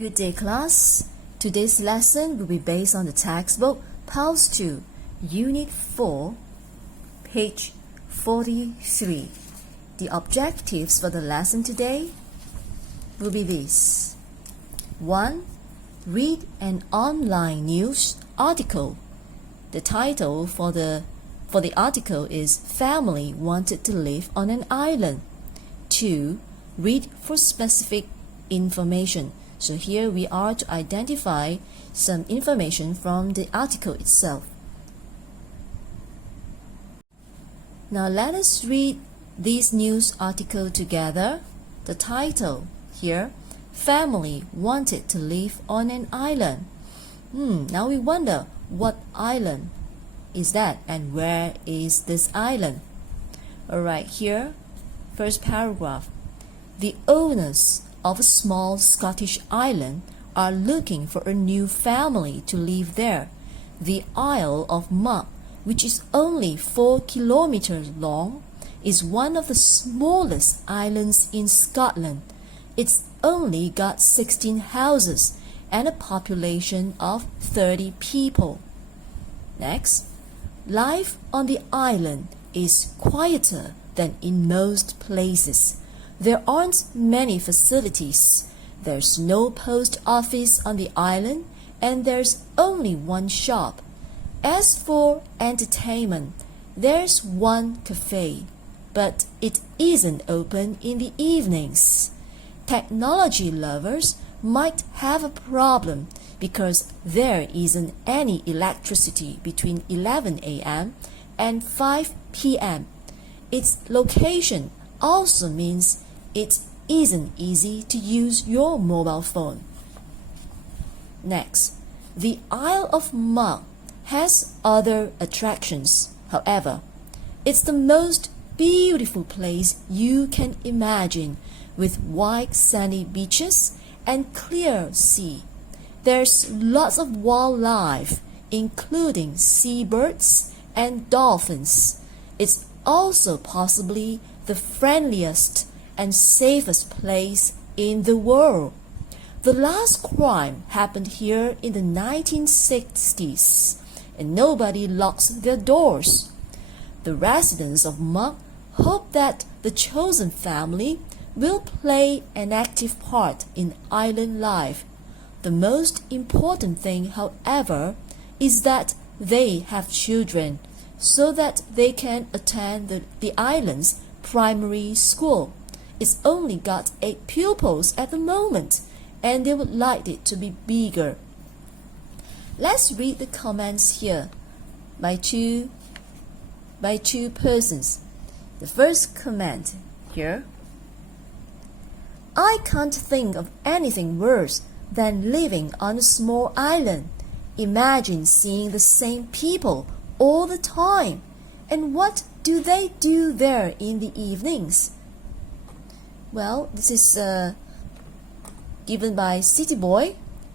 Good day, class. Today's lesson will be based on the textbook Pulse 2, Unit 4, page 43. The objectives for the lesson today will be these. 1. Read an online news article. The title for the article is Family Wanted to Live on an Island. 2. Read for specific information. So here we are to identify some information from the article itself. Now let us read this news article together. The title here, Family Wanted to Live on an Island. Now we wonder, what island is that and where is this island? Alright, here, first paragraph. The owners of a small Scottish island are looking for a new family to live there. The Isle of Muck, which is only 4 kilometers long, is one of the smallest islands in Scotland. It's only got 16 houses and a population of 30 people. Next, life on the island is quieter than in most places. There aren't many facilities. There's no post office on the island, and there's only one shop. As for entertainment, there's one cafe, but it isn't open in the evenings. Technology lovers might have a problem because there isn't any electricity between 11 a.m. and 5 p.m. Its location also means it isn't easy to use your mobile phone. Next, the Isle of Muck has other attractions. However, it's the most beautiful place you can imagine, with white sandy beaches and clear sea. There's lots of wildlife, including seabirds and dolphins. It's also possibly the friendliest and safest place in the world. The last crime happened here in the 1960s, and nobody locks their doors. The residents of Muck hope that the chosen family will play an active part in island life. The most important thing, however, is that they have children, so that they can attend the island's primary school. It's only got 8 pupils at the moment, and they would like it to be bigger. Let's read the comments here by two persons. The first comment here. I can't think of anything worse than living on a small island. Imagine seeing the same people all the time. And what do they do there in the evenings? Well, this is given by City Boy,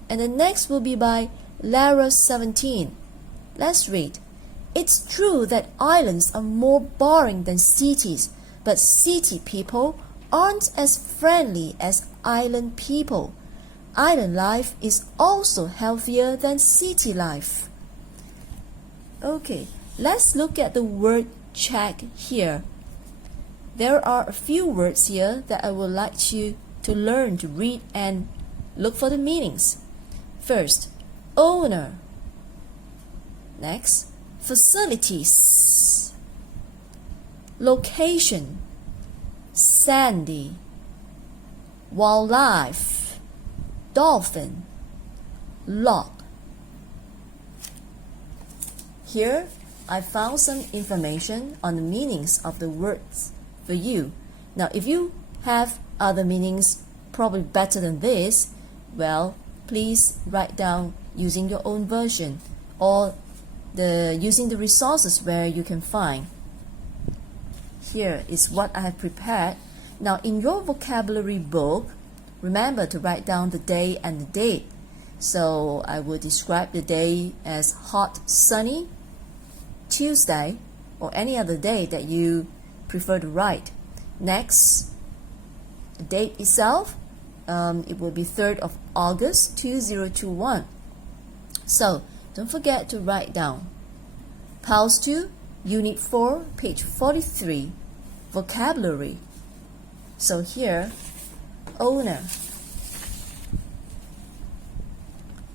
and the next will be by Lara17. Let's read. It's true that islands are more boring than cities, but city people aren't as friendly as island people. Island life is also healthier than city life. Okay, let's look at the word check here. There are a few words here that I would like you to learn to read and look for the meanings. First, owner. Next, facilities. Location, sandy. Wildlife, dolphin. Lock. Here, I found some information on the meanings of the words for you. Now, if you have other meanings probably better than this, well, please write down using your own version or using the resources where you can find. Here is what I have prepared. Now, in your vocabulary book, remember to write down the day and the date. So I will describe the day as hot, sunny, Tuesday, or any other day that you prefer to write. Next, the date itself, It will be 3rd of August 2021. So don't forget to write down. PALS 2, Unit 4, page 43, vocabulary. So here, owner.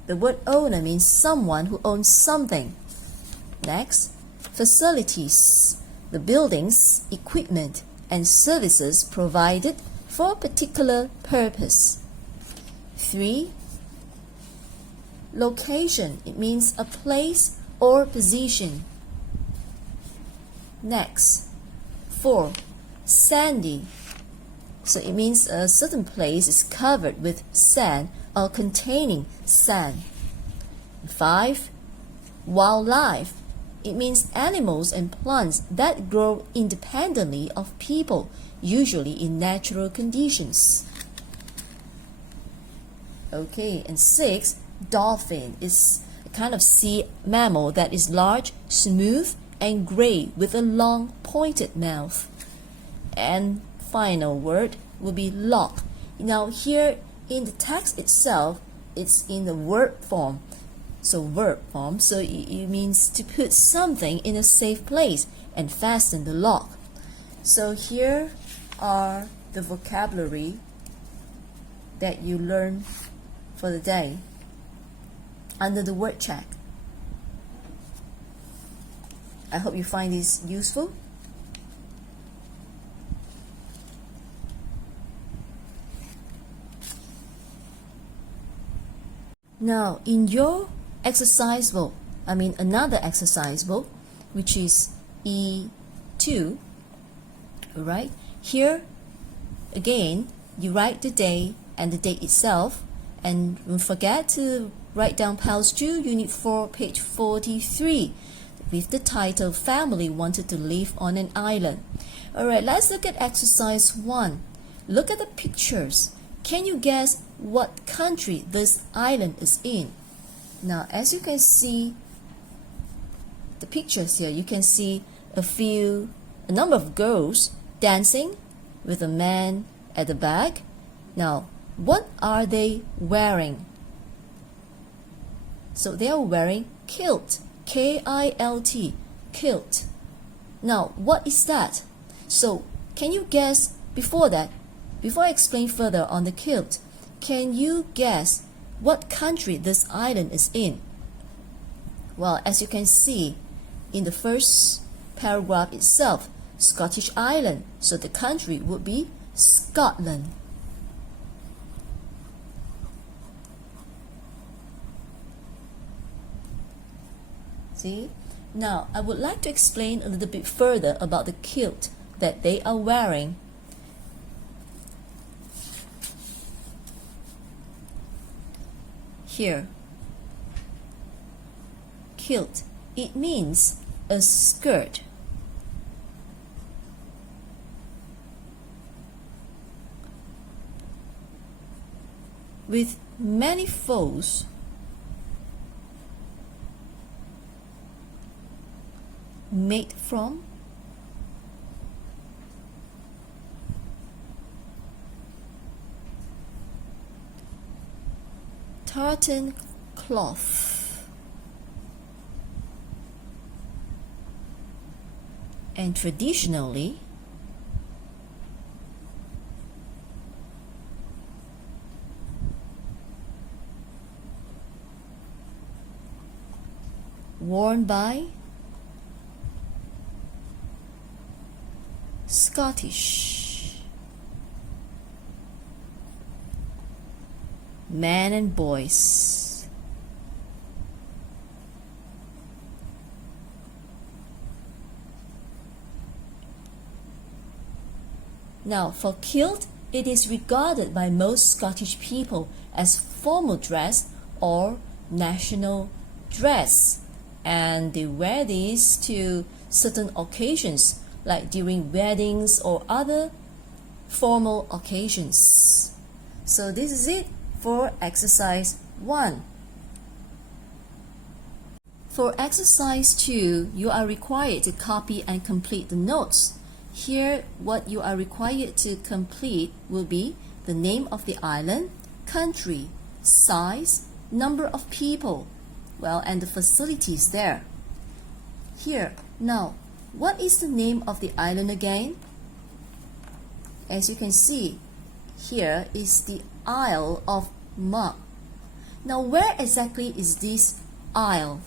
The word owner means someone who owns something. Next, facilities. The buildings, equipment, and services provided for a particular purpose. 3. Location. It means a place or position. Next, 4. Sandy. So it means a certain place is covered with sand or containing sand. 5. Wildlife. It means animals and plants that grow independently of people, usually in natural conditions. Okay, and 6. Dolphin is a kind of sea mammal that is large, smooth, and gray with a long, pointed mouth. And final word will be lock. Now here in the text itself, it's in the verb form. So verb form, so it means to put something in a safe place and fasten the lock. So here are the vocabulary that you learn for the day under the word check. I hope you find this useful. Now, in your exercise book, another exercise book, which is E2, alright? Here, again, you write the day and the date itself, and don't forget to write down PALS 2, Unit 4, page 43, with the title, Family Wanted to Live on an Island. Alright, let's look at exercise 1. Look at the pictures. Can you guess what country this island is in? Now, as you can see the pictures here, you can see a number of girls dancing with a man at the back. Now, what are they wearing? So they are wearing kilt, K-I-L-T, kilt. Now, what is that? So, can you guess before I explain further on the kilt, can you guess what country this island is in? Well, as you can see in the first paragraph itself, Scottish Island, so the country would be Scotland. See? Now, I would like to explain a little bit further about the kilt that they are wearing. Here, kilt, it means a skirt. With many folds, made from tartan cloth and traditionally worn by Scottish men and boys. Now, for kilt, it is regarded by most Scottish people as formal dress or national dress, and they wear these to certain occasions like during weddings or other formal occasions. So this is it for exercise 1. For exercise 2, you are required to copy and complete the notes. Here, what you are required to complete will be the name of the island, country, size, number of people, well, and the facilities there. Here, now, what is the name of the island again? As you can see, here is the Isle of Muck. Now, where exactly is this isle?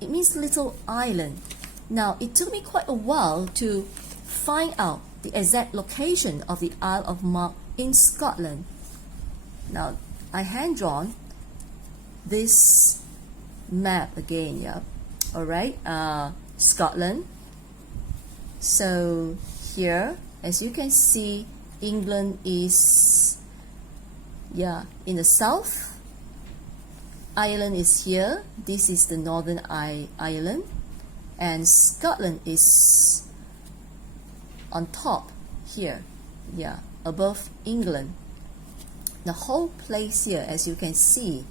It means little island. Now, it took me quite a while to find out the exact location of the Isle of Muck in Scotland. Now, I hand-drawn this map again, yeah. Alright, Scotland. So, here, as you can see, England is, yeah, in the south. Ireland is here. This is the Northern Ireland. And Scotland is on top here, yeah, above England. The whole place here, as you can see,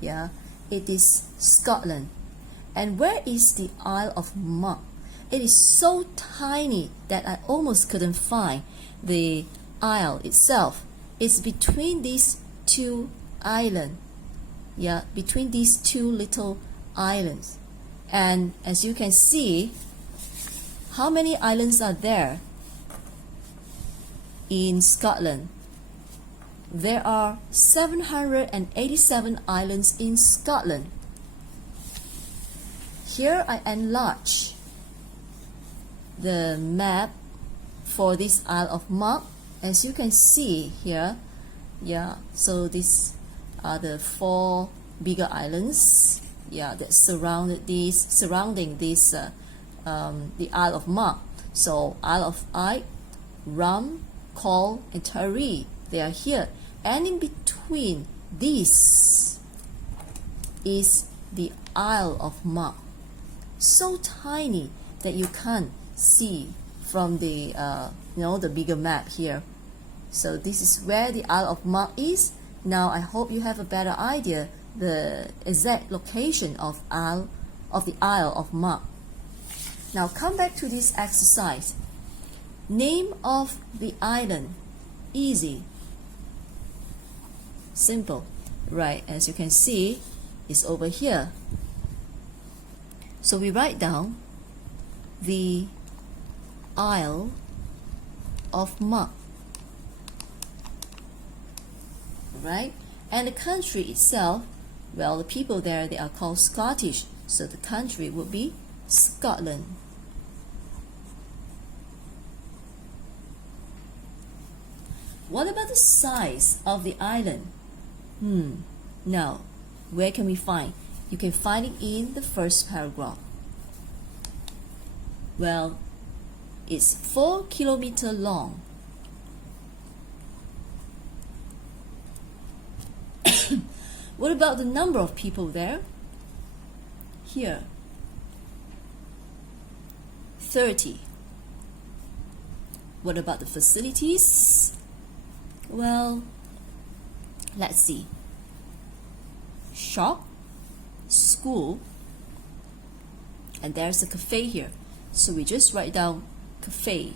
yeah, it is Scotland. And where is the Isle of Muck? It is so tiny that I almost couldn't find the isle itself. It's between these two islands, yeah, between these two little islands. And as you can see, how many islands are there in Scotland? There are 787 islands in Scotland. Here I enlarge the map for this Isle of Muck. As you can see here, yeah, so these are the 4 bigger islands, yeah, that surrounding this the Isle of Muck. So Isle of Wight, Rum, Col, and Tiree, they are here. And in between these is the Isle of Muck. So tiny that you can't see from the the bigger map here. So this is where the Isle of Muck is. Now I hope you have a better idea the exact location of the Isle of Muck. Now come back to this exercise. Name of the island. Easy. Simple. Right, as you can see, it's over here. So we write down the Isle of Muck. Right? And the country itself, well, the people there, they are called Scottish. So the country would be Scotland. What about the size of the island? Now, where can we find? You can find it in the first paragraph. Well, it's 4 kilometers long. What about the number of people there? Here, 30. What about the facilities? Well, let's see. Shop, school, and there's a cafe here. So we just write down cafe.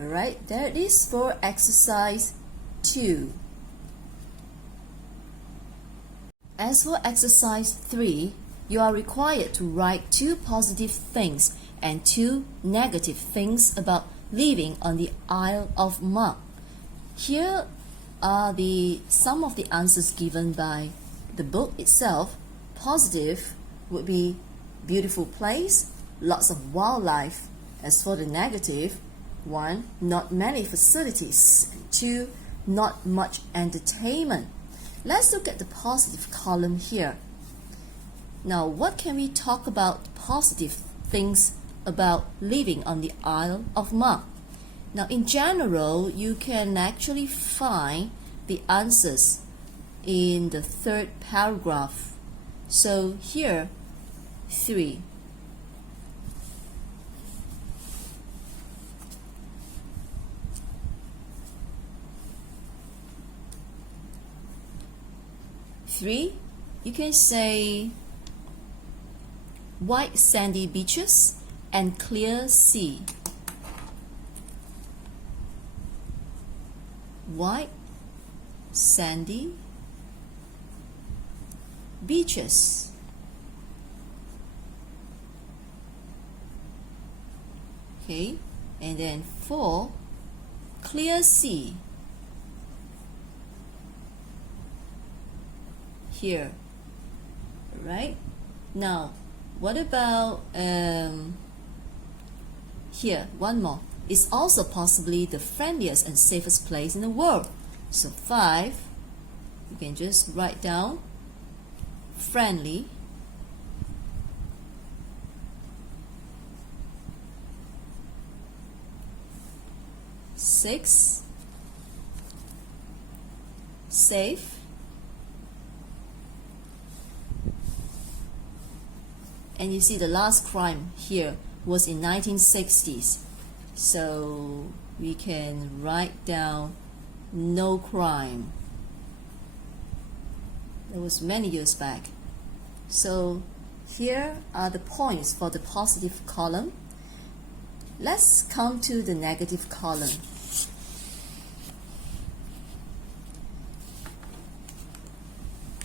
Alright, there it is for exercise 2. As for exercise 3, you are required to write 2 positive things and 2 negative things about living on the Isle of Muck. Here are some of the answers given by the book itself. Positive would be beautiful place, lots of wildlife. As for the negative, 1, not many facilities, 2, not much entertainment. Let's look at the positive column here. Now, what can we talk about positive things about living on the Isle of Muck? Now, in general, you can actually find the answers in the 3rd paragraph. So here, 3. You can say white sandy beaches and clear sea. white, sandy beaches. Okay, and then 4, clear sea. Here, right? Now, what about here? One more. It's also possibly the friendliest and safest place in the world. So 5, you can just write down friendly. 6, safe. And you see the last crime here was in 1960s. So we can write down no crime. That was many years back. So here are the points for the positive column. Let's come to the negative column.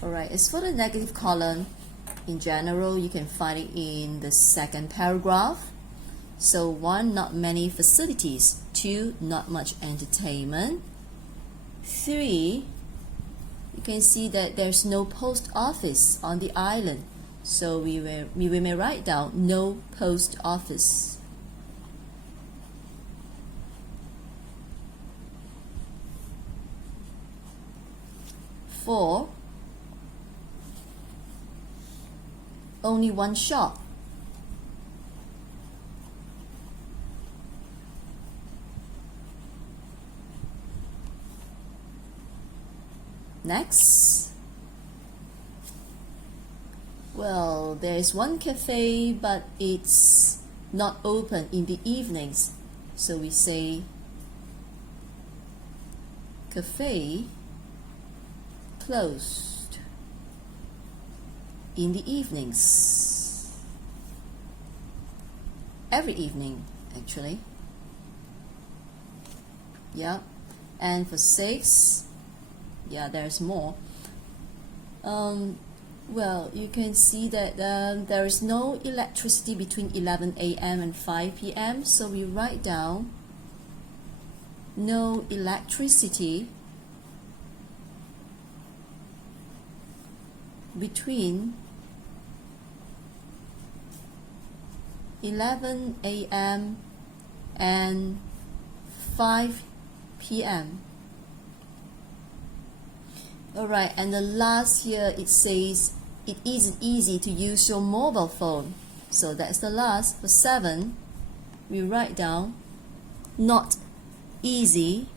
Alright, as for the negative column, in general, you can find it in the second paragraph. So 1, not many facilities. 2, not much entertainment. 3, you can see that there's no post office on the island. So we may write down no post office. 4, only one shop. Next, well, there is one cafe, but it's not open in the evenings. So we say cafe closed in the evenings. Every evening, actually. Yeah. And for 6, yeah, there's more. Well, you can see that there is no electricity between 11 a.m. and 5 p.m. So we write down no electricity between 11 a.m. and 5 p.m. Alright, and the last here, it says it isn't easy to use your mobile phone. So that's the last. For 7, we write down not easy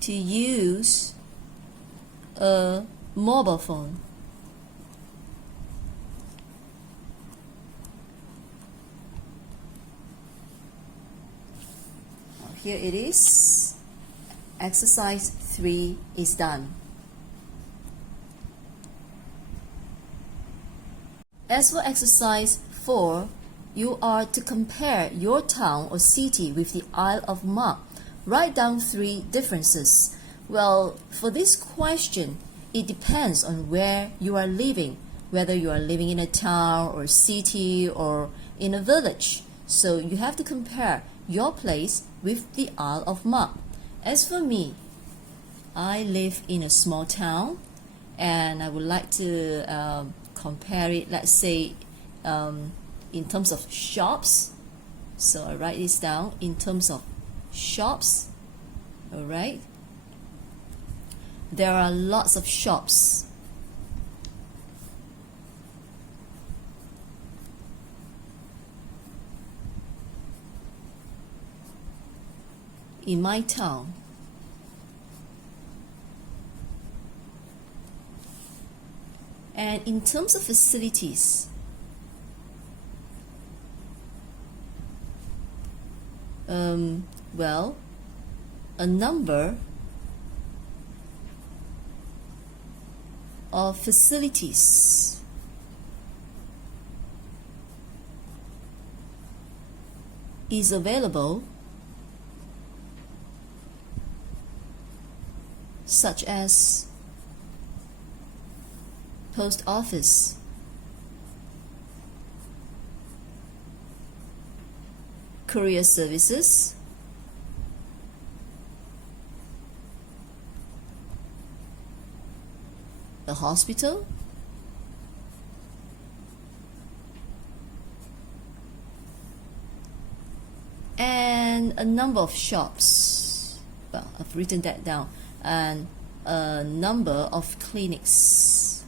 to use a mobile phone. Here it is. Exercise 3 is done. As for exercise 4, you are to compare your town or city with the Isle of Muck. Write down 3 differences. Well, for this question, it depends on where you are living, whether you are living in a town or city or in a village. So you have to compare your place with the Isle of Muck. As for me, I live in a small town, and I would like to compare it, let's say, in terms of shops. So I write this down in terms of shops. Alright, there are lots of shops. In my town. And in terms of facilities, well, a number of facilities is available such as post office, courier services, the hospital, and a number of shops. Well, I've written that down. And a number of clinics.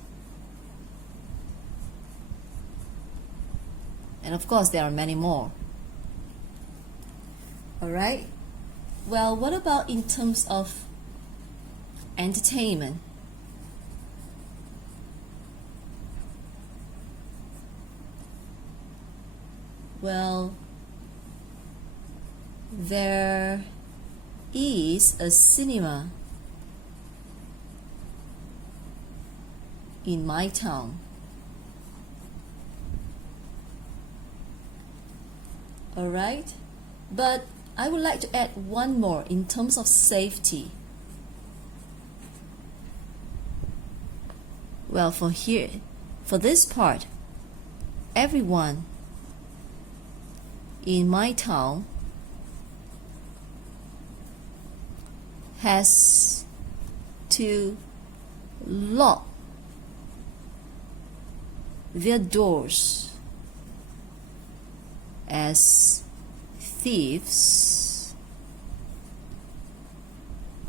And of course, there are many more. Alright. Well, what about in terms of entertainment? Well, there is a cinema in my town. Alright, but I would like to add one more in terms of safety. Well, for this part, everyone in my town has to lock their doors, as thieves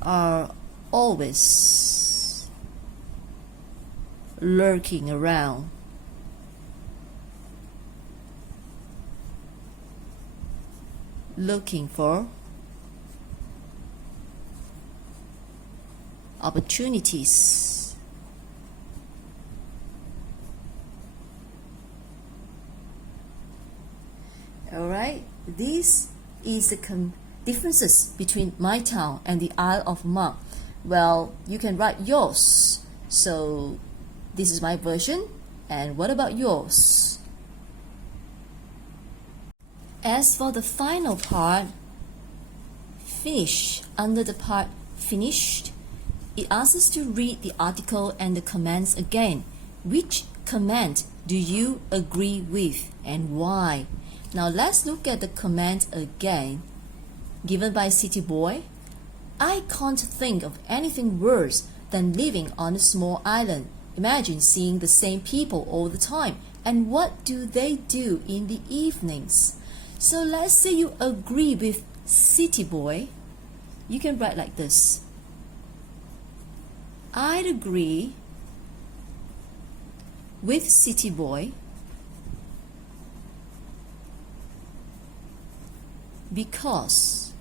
are always lurking around. Looking for opportunities. Alright, this is the differences between my town and the Isle of Muck. Well, you can write yours. So this is my version, and what about yours? As for the final part, finish, under the part finished, it asks us to read the article and the comments again. Which comment do you agree with and why? Now let's look at the comment again. Given by City Boy, I can't think of anything worse than living on a small island. Imagine seeing the same people all the time. And what do they do in the evenings? So let's say you agree with City Boy. You can write like this. I'd agree with City Boy because,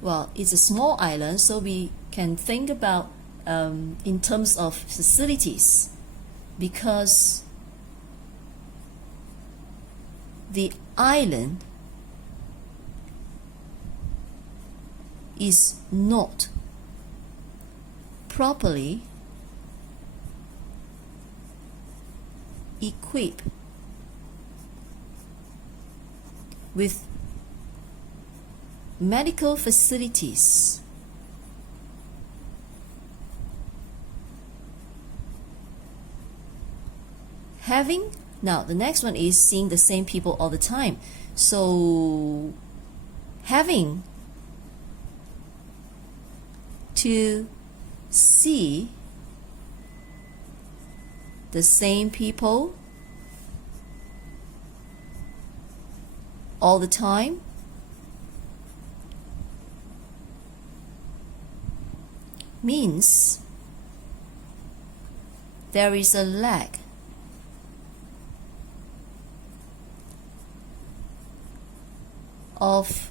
well, it's a small island, so we can think about in terms of facilities, because the island is not properly equipped with medical facilities. Now the next one is seeing the same people all the time. So having to see the same people all the time means there is a lack of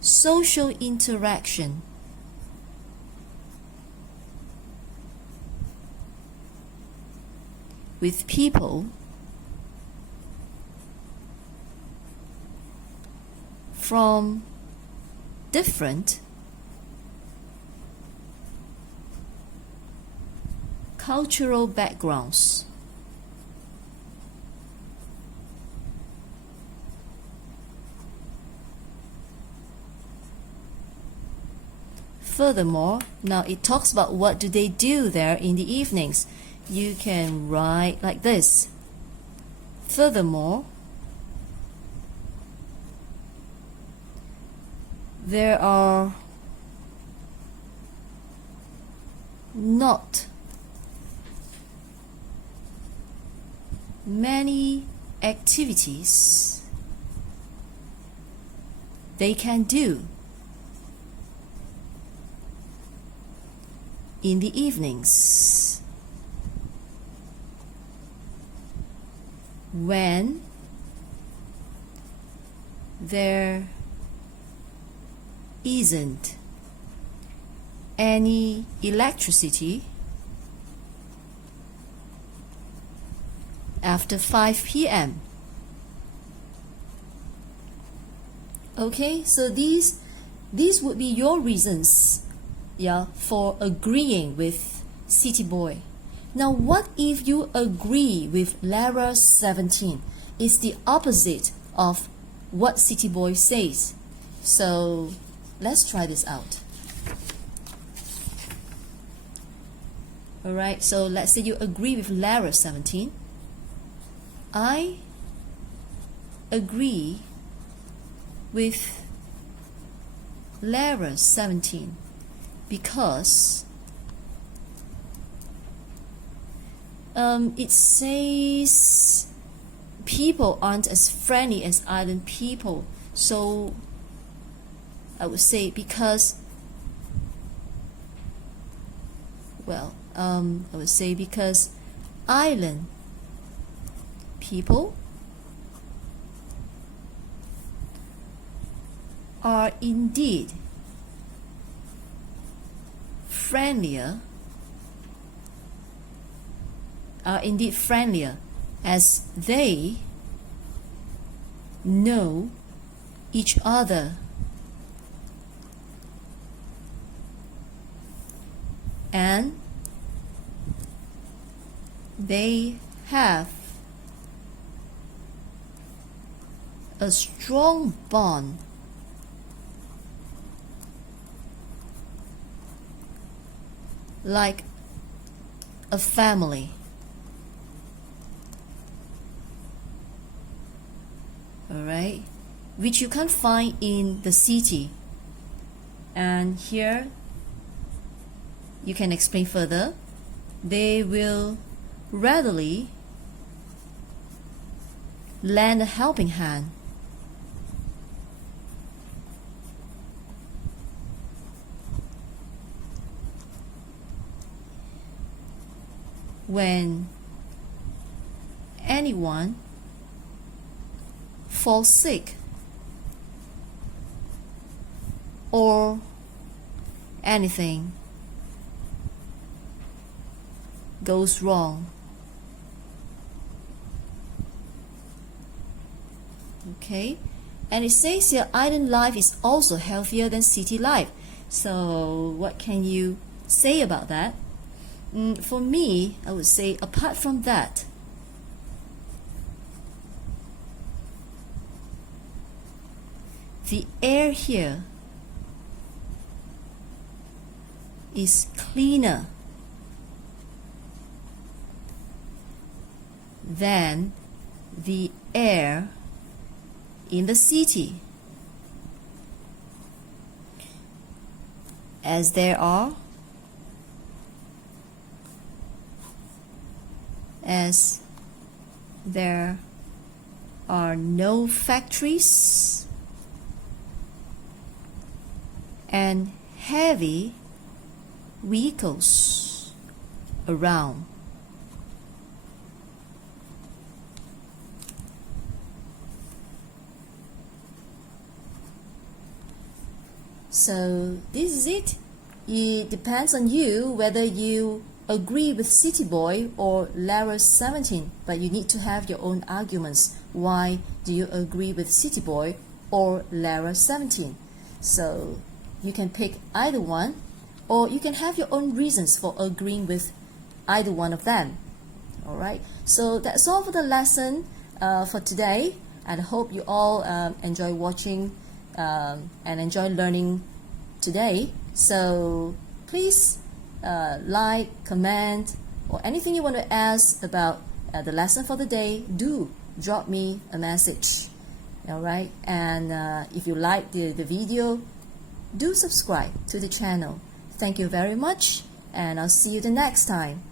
social interaction with people from different cultural backgrounds. furthermore, now it talks about what do they do there in the evenings. You can write like this. Furthermore, there are not many activities they can do in the evenings when there isn't any electricity after 5 p.m. Okay, so these would be your reasons, yeah, for agreeing with City Boy. Now, what if you agree with Lara 17? It's the opposite of what City Boy says. So let's try this out. Alright, so let's say you agree with Lara 17. I agree with Lara 17 because it says people aren't as friendly as island people. So I would say because, well, I would say because island people are indeed friendlier, as they know each other and they have a strong bond like a family. Alright, which you can't find in the city. And here you can explain further. They will readily lend a helping hand. When anyone falls sick or anything goes wrong. Okay, and it says here island life is also healthier than city life. So what can you say about that? For me, I would say apart from that, the air here is cleaner than the air in the city, as there are no factories and heavy vehicles around. So this is it. It depends on you whether you agree with City Boy or Lara 17, but you need to have your own arguments. Why do you agree with City Boy or Lara 17? So you can pick either one, or you can have your own reasons for agreeing with either one of them. Alright, so that's all for the lesson for today, and I hope you all enjoy watching and enjoy learning today. So please like, comment, or anything you want to ask about the lesson for the day, do drop me a message. All right, and if you like the video, do subscribe to the channel. Thank you very much, and I'll see you the next time.